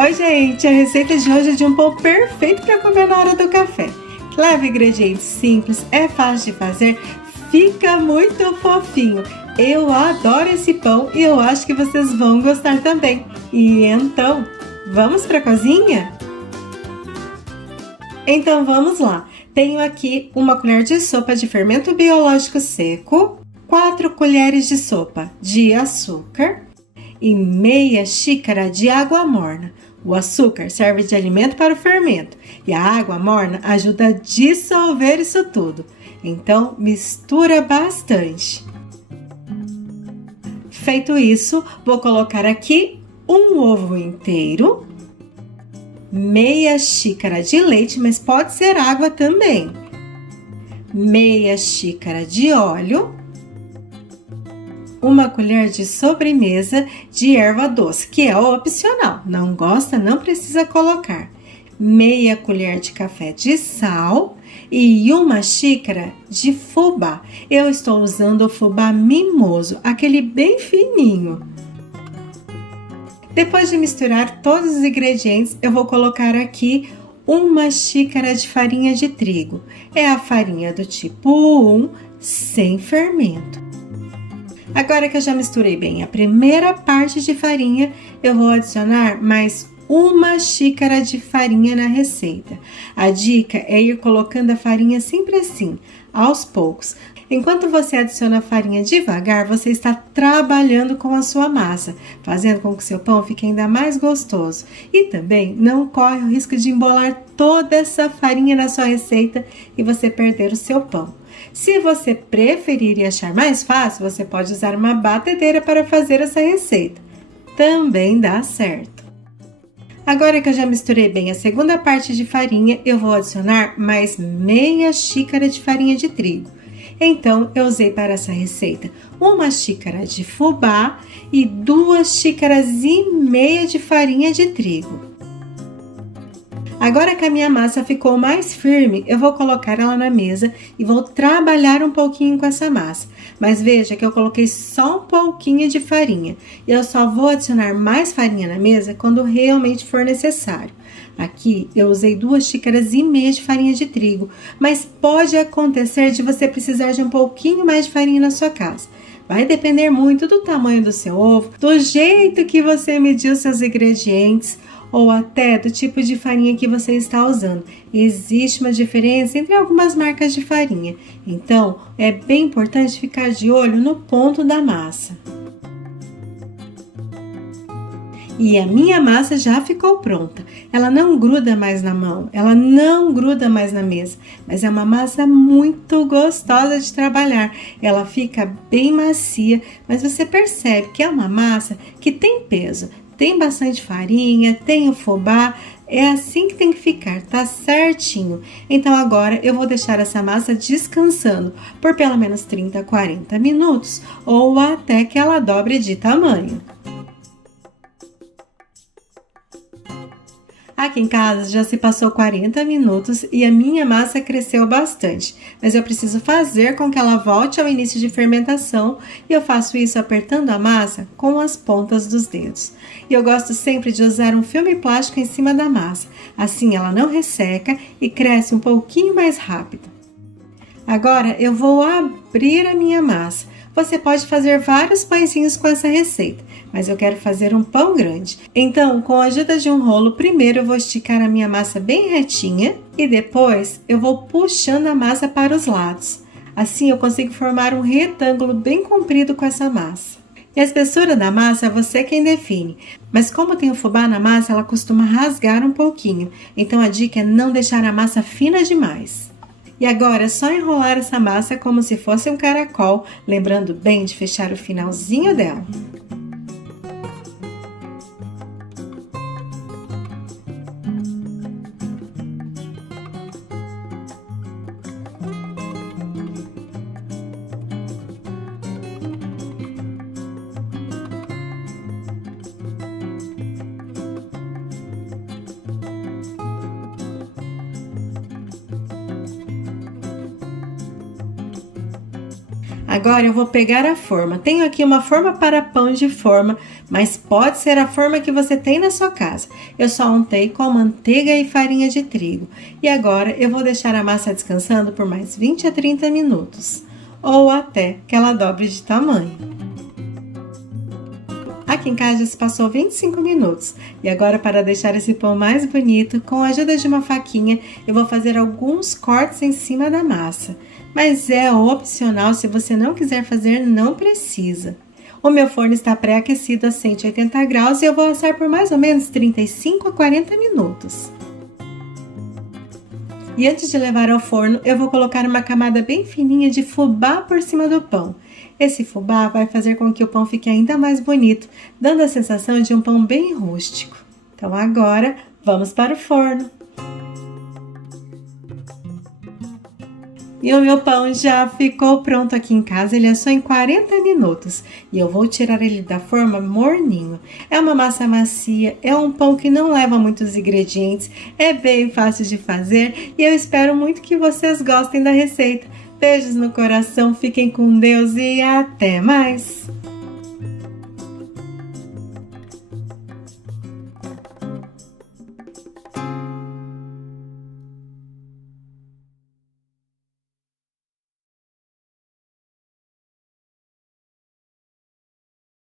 Oi, gente! A receita de hoje é de um pão perfeito para comer na hora do café. Leva ingredientes simples, é fácil de fazer, fica muito fofinho. Eu adoro esse pão e eu acho que vocês vão gostar também. E então, vamos para a cozinha? Então vamos lá. Tenho aqui uma colher de sopa de fermento biológico seco, 4 colheres de sopa de açúcar e meia xícara de água morna. O açúcar serve de alimento para o fermento e a água morna ajuda a dissolver isso tudo. Então, mistura bastante. Feito isso, vou colocar aqui um ovo inteiro, meia xícara de leite, mas pode ser água também, meia xícara de óleo, uma colher de sobremesa de erva doce, que é opcional, não gosta, não precisa colocar, meia colher de café de sal e uma xícara de fubá. Eu estou usando o fubá mimoso, aquele bem fininho. Depois de misturar todos os ingredientes, eu vou colocar aqui uma xícara de farinha de trigo. É a farinha do tipo 1, sem fermento. Agora que eu já misturei bem a primeira parte de farinha, eu vou adicionar mais uma xícara de farinha na receita. A dica é ir colocando a farinha sempre assim, aos poucos. Enquanto você adiciona a farinha devagar, você está trabalhando com a sua massa, fazendo com que seu pão fique ainda mais gostoso. E também não corre o risco de embolar toda essa farinha na sua receita e você perder o seu pão. Se você preferir e achar mais fácil, você pode usar uma batedeira para fazer essa receita. Também dá certo. Agora que eu já misturei bem a segunda parte de farinha, eu vou adicionar mais meia xícara de farinha de trigo. Então, eu usei para essa receita uma xícara de fubá e 2 xícaras e meia de farinha de trigo. Agora que a minha massa ficou mais firme, eu vou colocar ela na mesa e vou trabalhar um pouquinho com essa massa. Mas veja que eu coloquei só um pouquinho de farinha. E eu só vou adicionar mais farinha na mesa quando realmente for necessário. Aqui eu usei 2 xícaras e meia de farinha de trigo, mas pode acontecer de você precisar de um pouquinho mais de farinha na sua casa. Vai depender muito do tamanho do seu ovo, do jeito que você mediu seus ingredientes, ou até do tipo de farinha que você está usando. Existe uma diferença entre algumas marcas de farinha, então é bem importante ficar de olho no ponto da massa. E a minha massa já ficou pronta. Ela não gruda mais na mão, ela não gruda mais na mesa, mas é uma massa muito gostosa de trabalhar. Ela fica bem macia, mas você percebe que é uma massa que tem peso. Tem bastante farinha, tem o fubá, é assim que tem que ficar, tá certinho. Então agora eu vou deixar essa massa descansando por pelo menos 30 a 40 minutos ou até que ela dobre de tamanho. Aqui em casa já se passou 40 minutos e a minha massa cresceu bastante, mas eu preciso fazer com que ela volte ao início de fermentação e eu faço isso apertando a massa com as pontas dos dedos. E eu gosto sempre de usar um filme plástico em cima da massa, assim ela não resseca e cresce um pouquinho mais rápido. Agora eu vou abrir a minha massa. Você pode fazer vários pãezinhos com essa receita, mas eu quero fazer um pão grande. Então, com a ajuda de um rolo, primeiro eu vou esticar a minha massa bem retinha e depois eu vou puxando a massa para os lados. Assim eu consigo formar um retângulo bem comprido com essa massa. E a espessura da massa é você quem define, mas como tem o fubá na massa, ela costuma rasgar um pouquinho. Então a dica é não deixar a massa fina demais. E agora é só enrolar essa massa como se fosse um caracol, lembrando bem de fechar o finalzinho dela. Agora eu vou pegar a forma. Tenho aqui uma forma para pão de forma, mas pode ser a forma que você tem na sua casa. Eu só untei com manteiga e farinha de trigo. E agora eu vou deixar a massa descansando por mais 20 a 30 minutos, ou até que ela dobre de tamanho. Aqui em casa já se passou 25 minutos e agora, para deixar esse pão mais bonito, com a ajuda de uma faquinha, eu vou fazer alguns cortes em cima da massa. Mas é opcional, se você não quiser fazer, não precisa. O meu forno está pré-aquecido a 180 graus e eu vou assar por mais ou menos 35 a 40 minutos. E antes de levar ao forno, eu vou colocar uma camada bem fininha de fubá por cima do pão. Esse fubá vai fazer com que o pão fique ainda mais bonito, dando a sensação de um pão bem rústico. Então agora, vamos para o forno. E o meu pão já ficou pronto aqui em casa, ele assou em 40 minutos. E eu vou tirar ele da forma morninho. É uma massa macia, é um pão que não leva muitos ingredientes, é bem fácil de fazer e eu espero muito que vocês gostem da receita. Beijos no coração, fiquem com Deus e até mais!